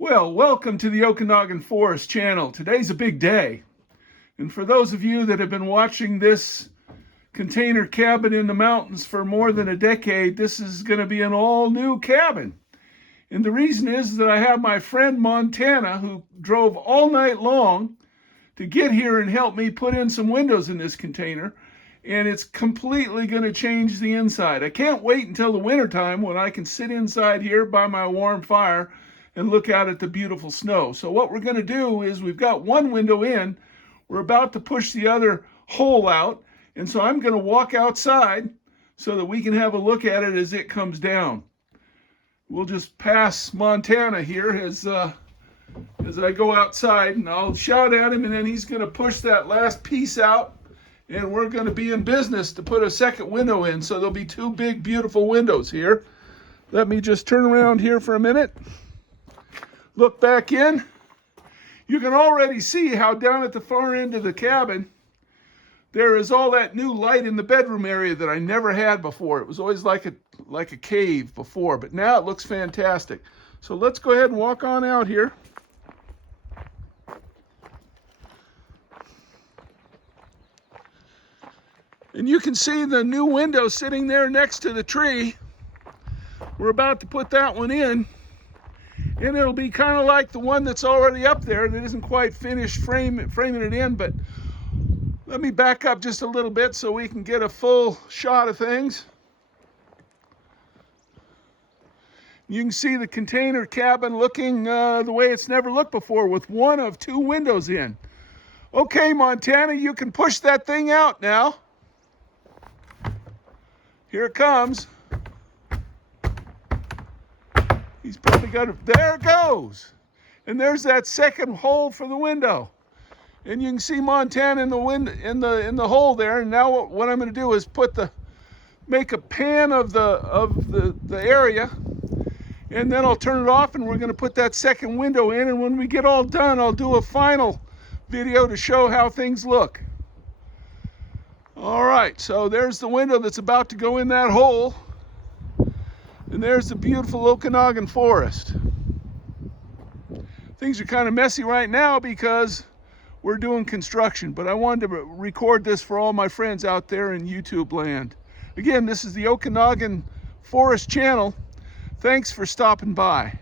Well, welcome to the Okanogan Forest channel. Today's a big day. And for those of you that have been watching this container cabin in the mountains for more than a decade, this is going to be an all-new cabin. And the reason is that I have my friend Montana, who drove all night long to get here and help me put in some windows in this container. And it's completely going to change the inside. I can't wait until the wintertime when I can sit inside here by my warm fire and look out at the beautiful snow. So what we're going to do is we've got one window in. We're about to push the other hole out. And so I'm going to walk outside so that we can have a look at it as it comes down. We'll just pass Montana here as I go outside, and I'll shout at him, and then he's going to push that last piece out, and we're going to be in business to put a second window in. So there'll be two big, beautiful windows here. Let me just turn around here for a minute. Look back in. You can already see how down at the far end of the cabin, there is all that new light in the bedroom area that I never had before. It was always like a cave before, but now it looks fantastic. So let's go ahead and walk on out here. And you can see the new window sitting there next to the tree. We're about to put that one in. And it'll be kind of like the one that's already up there that isn't quite finished framing it in, but let me back up just a little bit so we can get a full shot of things. You can see the container cabin looking the way it's never looked before, with one of two windows in. Okay, Montana, you can push that thing out now. Here it comes. He's probably got it. There it goes. And there's that second hole for the window. And you can see Montana in the hole there. And now what I'm going to do is make a pan of the area, and then I'll turn it off, and we're going to put that second window in. And when we get all done, I'll do a final video to show how things look. All right, so there's the window that's about to go in that hole. And there's the beautiful Okanogan forest. Things are kind of messy right now because we're doing construction, but I wanted to record this for all my friends out there in YouTube land. Again, this is the Okanogan Forest channel. Thanks for stopping by.